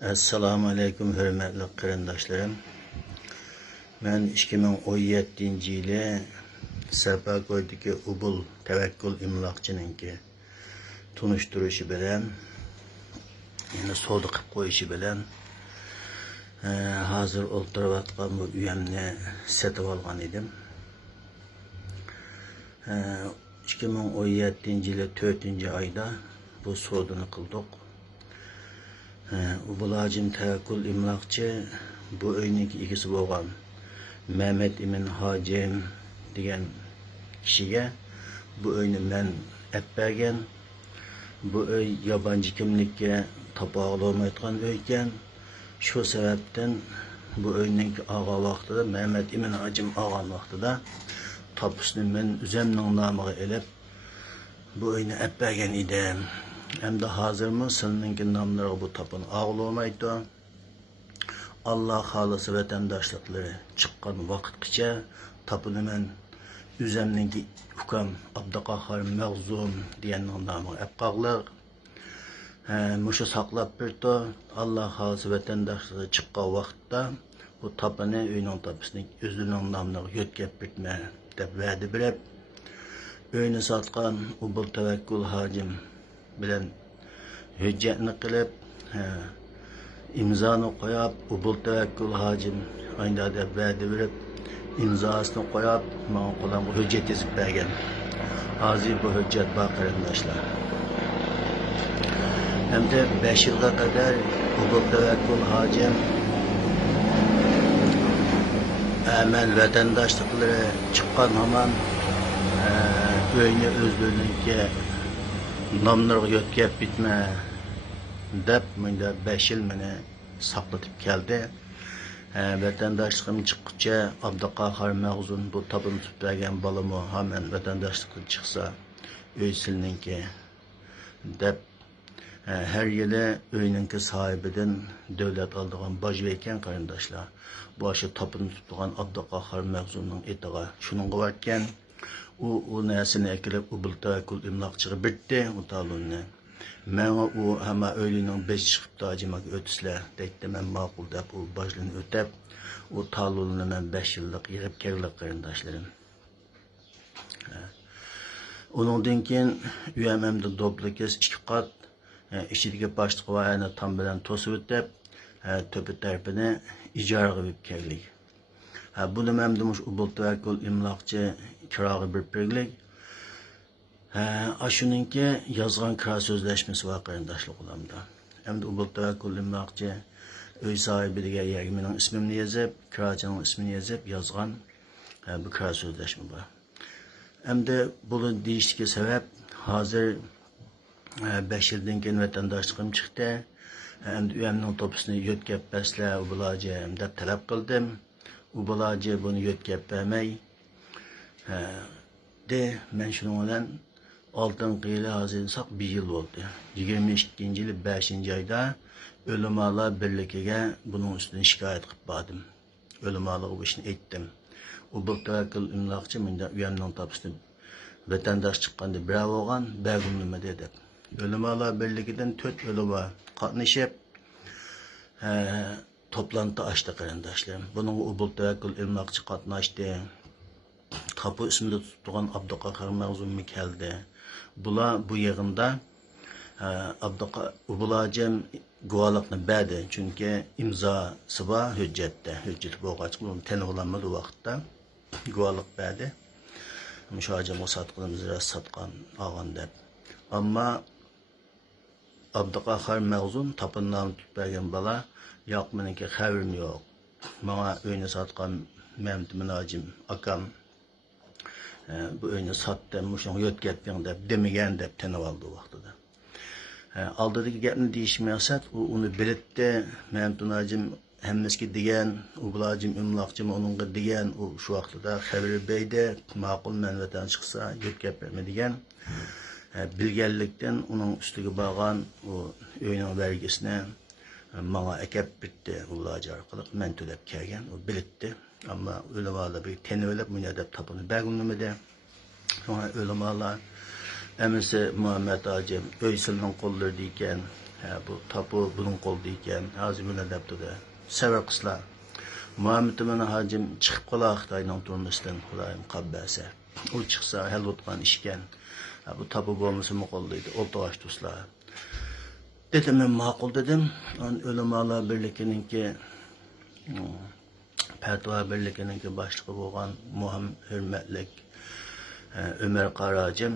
Assalamu alaikum hürmetli qarindoshlarım. Men 2017-yili Sarpakoydagi Ubul Tavakkul imloqchininki tunishtirishi bilan, yani savdo qilib qo'yishi bilan hozir o'ltirayotgan bu uyimni sotib olgan edim. 2017-yili 4-oyda bu savdoni qildik. Ubulacım Tavakkul imloqchi bu uyning egasi bo'lgan Mehmet Emin Hacim degan kishiga bu uyni men bergan. Bu uy yabancı kimlikka topa olmayotgan uy ekan. Shu sababdan bu uyning og'a vaqtida Mehmet Emin Hacim olgan vaqtida tapusni men o'zimning nomiga elib bu uyni bergan edim. Hem de hazır mı? Seninki namları bu tapın ağlamaydı. Allah halası vatandaşlıkları çıkan vakitçe tapını men üzemninki hukam Abdülkahar Mevzum diyenin namı epqağlık. Muşu saklap birdi. Allah halası vatandaşlığı çıkan vakitte bu tapını öyünün tapısını özünün namını yötkep bitme de verdi birep. Öyünü satkan Ubul Tavakkul Hacim bilen hüccetini qilib, imzani qo'yib, Ubul Tavakkul Hacim aynda da va'da berib, imzasini qo'yib, men qo'limga hujjat yozib bergan. Hozir bu hujjat bor qarindoshlar. Hamda 5 yilga qadar Ubul Tavakkul Hacim men vatandaşlıkları chiqqan hamon uyni o'zlarininki namlarga yo'tkab bitme deb menda 5 yil meni saqlatib keldi. Vatandaşlığım chiqquncha Abdülkahar Mevzum bu tapını tutmagan balamo hemen vatandaşlıktan chiqsa uysininki deb her yili uyninki sahibidan devlet aldığan baj ekan qarindoshlar. Bu aşı tapını tutgan Abdülkahar Mevzumning etiga shuningga varkan o nesini ekilip Ubul Tavakkul imloqchiga bitti o talonni. Men o hama öylünün 5 çıkıp da acımak ötüsler deydi. Men maqul deb o bajlını ötep o talonni men 5 yıllık yığıp keldik qarindoshlarım. Onundan keyin uyamamda doblikes 2 qat içidagi boshliq va ana tam bilan to'sib o'tib to'pi tarafini ijaraga olib keldik. Bunu men demiş Ubul Tavakkul imloqchi kiraga bir birlik. Aşununki yazgan kira sözleşmesi var qarindoshlar qo'limda. Endi Ubul Tavakkul imloqchi uy sahibiga mening ismimni yozib, kirachining ismini yozib yazgan bu kira sözleşme var. Endi bunu deyishga sabab hozir 5 yildan keyin vatandaşlığım chiqdi. Endi uyamning topusini yo'tkab bersizlar Ubulacım deb talab qildim. Ubulacı bunu yo'tkab bermay men şunun bilan altın qiyli hazırsak 1 yıl oldu. 22-yili 5-oyda Ölümalar Birligiga bunun üstüne şikayet qilib bordim. Ölümalığı bu işini ettim. Ubul Tavakkul imloqchi menda uyamning tapusini vatandaş chiqqanda birov olgan, bergim nima dedi. Ölümalar Birligidan 4 ölüma qatnashib toplantı açtı qarindoshlar. Bunun Ubul Tavakkul imloqchi qatnashdi. Tapu isminde tuttuğun Abdülkahar Mevzum geldi. Bula bu yığında Ubulacım guvalıqni berdi. Çünkü imzası var hüccette. Hüccet boğaç bunu tanıqlanmadı vaqtda guvalık berdi. Müşahacım o satqınımızı satqan ağan deb. Ama Abdülkahar Mevzum tapından tutmayan bala yok meniki xabirim yok. Bana öyünü satqan Mehmet Emin Hacim akam bu oyunu sattım, muşun yo'tkatding deb demagan deb tanib oldi vaqtida. Oldidagi gapni deyishmayasat, u uni bilibdi. Mehmet Emin Hacim hammasiga degan, Ubulacım imloqchi onunga degan, u shu vaqtida xabar berdi, ma'qul men vatan chiqsa yo'tkab berma degan. Bilganlikdan uning ustiga borgan u o'yining vergisini manga akab bitdi Ubulacı orqali men to'lab kelgan, u bilibdi. Ama ölümalar bir tenöylep müneddep tapını bergunumede. Sonra ölümalar emisi Muhammed Hacim öysilinin kolları deyken bu tapu bunun qo'lida ekan, hozir buni debdi de. Sever qislar. Muhammed ibn Hacim chiqib qolar Xitoyning turmushidan, Xudoyim qabbasa. U chiqsa hal o'tgan ishkan. Bu tapu bo'lmasa qo'llaydi, o'lto'g'ash do'stlar. Dedim men ma'qul dedim. Ulamolar birligininki Fatva birligininki boshlig'i bo'lgan muhim hurmatlik Ömer Qaracim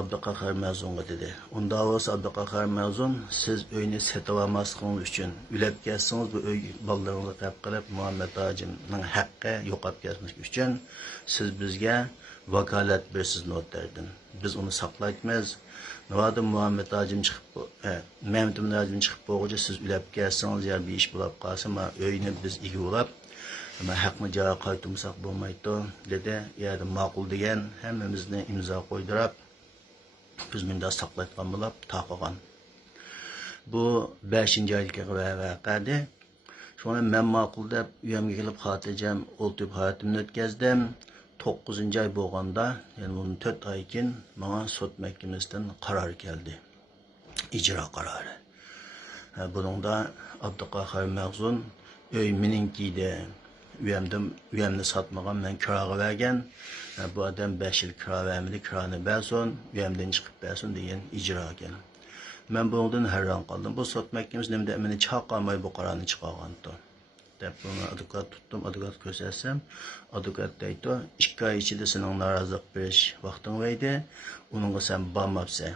Abduqahar Mazun'a dedi. Unda olsa Abduqahar Mazun siz öyni setib olmasligingiz uchun ulab kelsangiz bu uy bolalarni qilib qilib Muhammed Hacimning haqqi yo'qolib ketmaslik uchun siz bizga vakolat bersiz notlardan. Biz uni saqlaymiz. Navada Muhammed Hacim chiqib Mehmet ibn Hacim chiqib bo'lguncha siz ulab kelsangiz ya bir ish bo'lib qolsa, ma uyni biz igi bo'lib ama haqqni javob qaytarmasak bo'lmaydi dedi. Yani ma'qul degan hammamizni imzo qo'ydirib biz bunda saqlayotgan bo'lib taqilgan. Bu 5-oylik vaqada. Şuna men ma'qul deb uyamga kelib xotirjam o'ltib hayotimni o'tkazdim. 9-oy bo'lganda, yani bunun 4 oy keyin menga sud mahkamasidan qaror keldi. İcra qarori. Buningda Abduqahar Mag'zun uy meninkide uyamni sotmagan, men kiraga bergan. Bu adam 5 yil kira vermedi, kirani bersin, uyamdan chiqib bersin degan ijro ekan. Men bundan hayron qoldim. Bu sud mahkamasi nimada meni chaqamay bu qarorni chiqargandi. Deb bunu advokat tuttum, advokat ko'rsatsam, advokat deydi, 2 oy ichida sening norozilik berish vaqting vaydi, uningga sen bormabsan.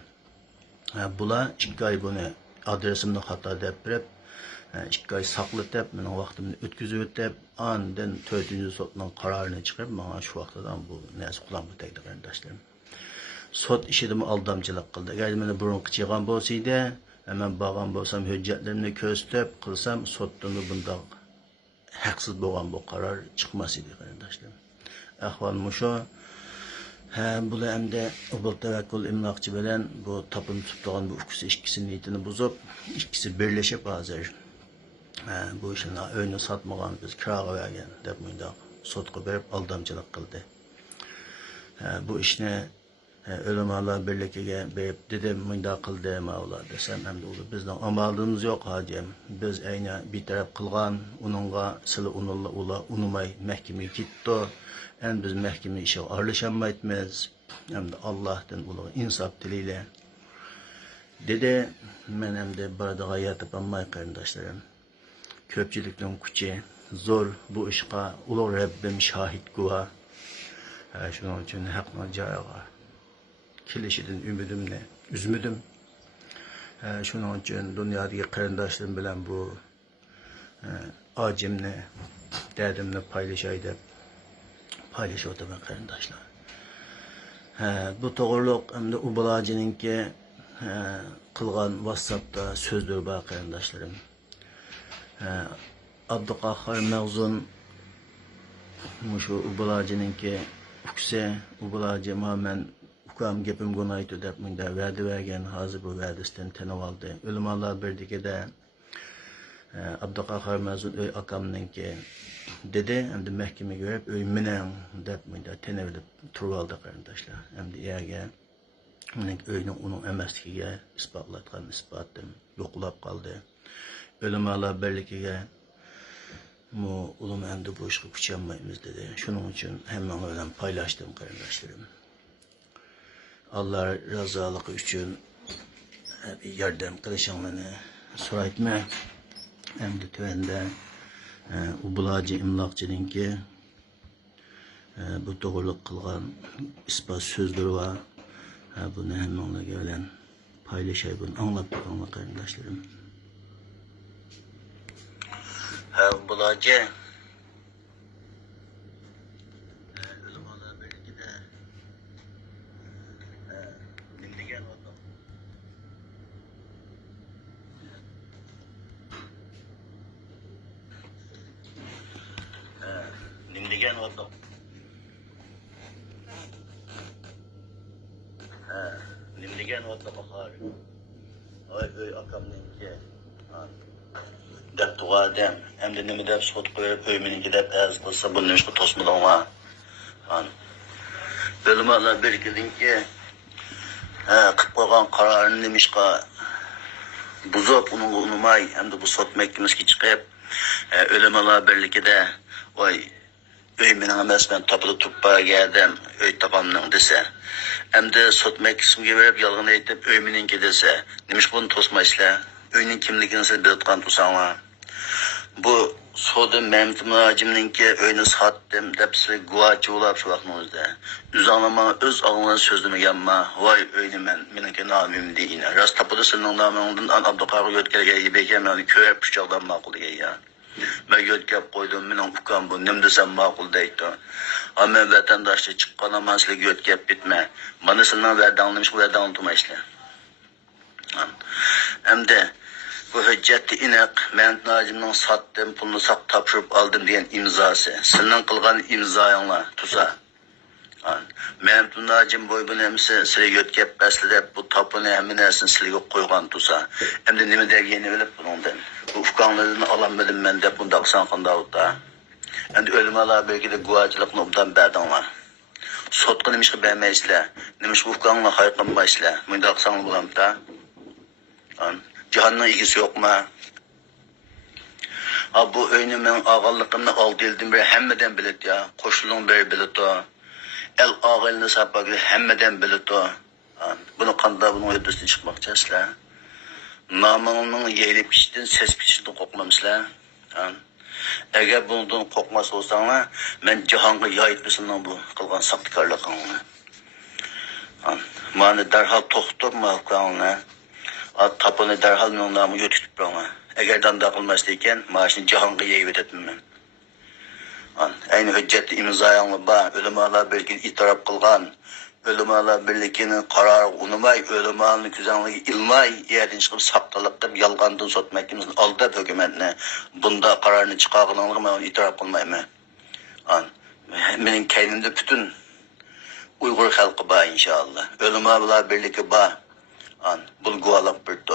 Bular 2 oy buni adresimni xato deb berib, 2 oy saqlatib, mening vaqtimni o'tkazib o'tib, ondan 4-sudning qarorini chiqarib, menga shu vaqtdan bu narsa qulanib tegdi qarindoshlarim. Sud ishidimi aldamchilik qildi. Agar meni burun qichig'an bo'lsa edi, men borgan bo'lsam, hujjatlarimni ko'rsatib qilsam, suddan bundoq haqsiz bo'lgan bu qaror chiqmas edi qarindoshlarim. Ahvol musho. Bular hamda Ubul Tavakkul imloqchi bilan bu topim tutgan bu ikkisi niyatini buzib, ikkisi birlashib hozir bu ishni uyni sotmagan biz kiraga bergan deb bundoq sudga berib aldamchilik qildi. Bu ishni ulamolar birligiga berib dedim bundoq qildi Mavla desam hamda u bizning amalimiz yo'q hojim. Biz ayna bir taraf qilgan, uningga sili ular unumay mahkamaga ketdi. Endi biz mahkama ishiga aralashamaymiz. Hamda Allohdan ular insof tilaylar. Dedi, men hamda bardaga yetib olmay qarindoshlarim. Ko'pchilikning kuchi zo'r bu ishga ulug' Rabbim shohid guvoh. Shuning uchun haqning joyiga kelishidan umidimni uzmadim. Shuning uchun dunyodagi qarindoshlarim bilan bu acimni, dardimni paylaşay deb paylaşıyordum qarindoshlar. Bu to'g'riliq hamda u bolajininki qilgan WhatsAppda so'zlar bor qarindoshlarim. Abduqahar Mag'zun mushu u bolajininki ukse u bolaji men ukam gapim go'naydi deb menda va'da bergan, hozir bu va'dasidan tanib oldi. Ulamolar birligida Abduqahar Mag'zun uy akamninki dedi, endi mahkamaga berib uy mening deb menda tanib turib oldi qarindoshlar. Endi yerga uning uyning uning emasligiga isbotlatgan isbotim yo'qlab qoldi. Ulamolar birligiga bu ulum endi bu ishga kuchanmaymiz dedi. Shuning uchun hammalar bilan paylaşdim qarindoshlarim. Allah razılығы üçün yardım qilishinglarni so'raytma. Endi tuvanda Ubulacı imloqchininki bu to'g'riliq qilgan isbot so'zlari va buni hammalarga bilan paylaşay, buni anglab turganlar qarindoshlarim. Ubulacı Nimdigan oldu. Nimdigan oldu bakar. Oy akamninki. Dep tuğadem. Hem de nimi dep sot koyup öymeninki dep az kılsa bunun işi tosmadan var. Bölümler birikidinki qıp koygan kararını nimişka buzup onun unumay hem de bu sot mahkemesiga chiqib o'limalar birligida voy öy mening emas men topida turib borgandim öy topamning desa hamda sot mahkemasiga berib yolg'on aytib öy meningki desa nima buni to'smaysizlar uyning kimligini siz bilayotgan tursanglar bu soda Mehmet Muracimninki öyünü sattım dep size guvaçı olap şu vaxtınızda. Üzanlama öz ağlına sözlümegenma vay öyünü menimki namim deyine. Rast tapıda senin namından an Abdülkadir Götker'e gibiyken beni köye püçaktan makul diye ya. Ben Götker koydum menin ukam bu nem desem makul deydi. Ama ben vatandaşça çıkan ama size Götker bitme. Bana senin verdanlamış bu verdan unutma işte. Hem de bu hücceti inek, Mehmet Nacim'den sattım, pulunu sak tapşırıp aldım diyen imzası. Senin kılgan imzayınla tusa. Mehmet Nacim boybunu emsi, size götkep besleyip bu tapını eminersin size koygan tusa. Hem de nime dergiyeni bilip bunundan. Bu ufkanlarını alamadım ben de bunu daksan kanda da. Hem de ölümeler belki de guacılıkını obdan berdinler. Sotkı nemiş beğenmeysizler. Nemiş ufkanla haykınmaysızlar. Bunu daksan bulam da. Cihanın ilgisi yok mu? Bu öynümün ağalıkını aldı eldim beri hemmeden bilet ya. Koşulun beri bilet o. El ağalını sapmak hemmeden bilet o. Bunu kanda bunun ötesine çıkmakçasılar. Namının yeğilip piştin, ses piştin kokmamışlar. Eğer bundan kokması olsana, ben cihanı yayıtmasından bu kılgan saktikarlıkını. Mani derhal toxturma hukkanını. Tapını derhal mening namı yötütüp bana. Eğer danda kılmasıyken maaşını cihanı yayıp etmem. Aynı hücceti imzayanlı ba, ölümalar birliğini itiraf kılgan, ölümalar birliğinin kararı unumay, ölümaların güzelliği ilmay, yerden çıkıp saptalıkta yalgandan sot mahkemesini aldı hükümetine. Bunda kararını çıkargınanlığı ben itiraf kılmayayım. Benim kendimde bütün Uygur halkı ba inşallah. Ölümalar birliği ba. Bul guvalap birdi.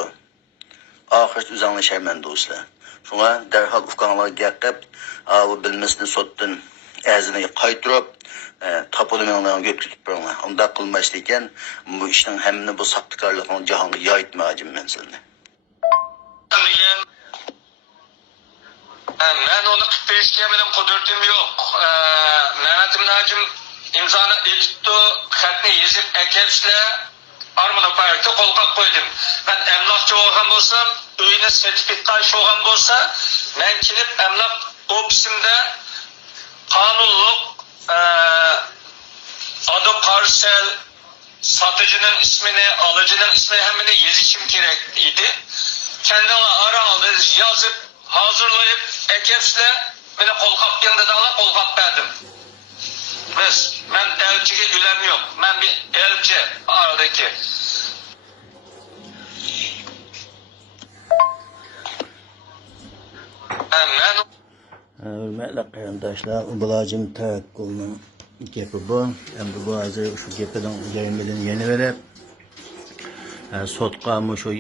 Ahir üzerine şermen dostlar. Şuna derhal ufkanlar gelip, bu bilmesini sottan ağzını kaytırıp, tapını menimden götürüp bana. Onda kılmasıyken bu işin hemini bu saktikarlığın cihanı yayıtmayacağım ben sana. Ben onu tutmayışken benim kudretim yok. Mehmet Nacim imzanı etittu, xatni yazıp ekepsle armını payakta kolga koydum. Ben emlakçı olgan bolsam, öyüne sertifikatçı olgan bolsa, ben kilip emlak ofisimde kanunluk adı parsel, satıcının ismini, alıcının ismini hemine yazışım gerek idi. Kendine ara aldı, yazıp, hazırlayıp, ekepsle beni kolkap kendine kolkap verdim. Ben elçiye gülem yok. Ben bir elçi aradaki. Hürmetli qarindoshlar, Bulacim Tavakkulning gapi bu. Endi bu hozir shu gapidan yayinlagan yana berib, sotqa shu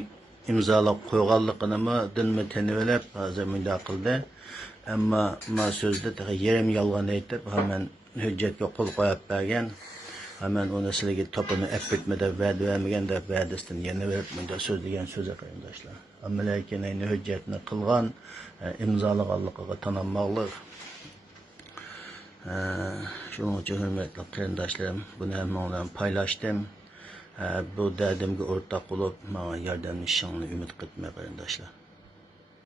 imzolab qo'yganligini dinmi tanib olib, hozir bunday qildi. Ammo ma so'zda yerim yolg'on aytib, hemen hujjatga qo'l qo'yib bergan. Hemen onu sizlarga topini etmedi deb va'da bermagan deb va'dasidan yana berib bunday so'zlagan so'zi qarindoshlar. Ammo lekin ayni hujjatni qilgan imzolaganligiga tananmoqlik. Shuning uchun hurmatli qarindoshlarim, buni hamma bilan paylaşdim. Bu dardimga o'rtoq bo'lib, menga yordamlashishingni umid qilmayman qarindoshlar.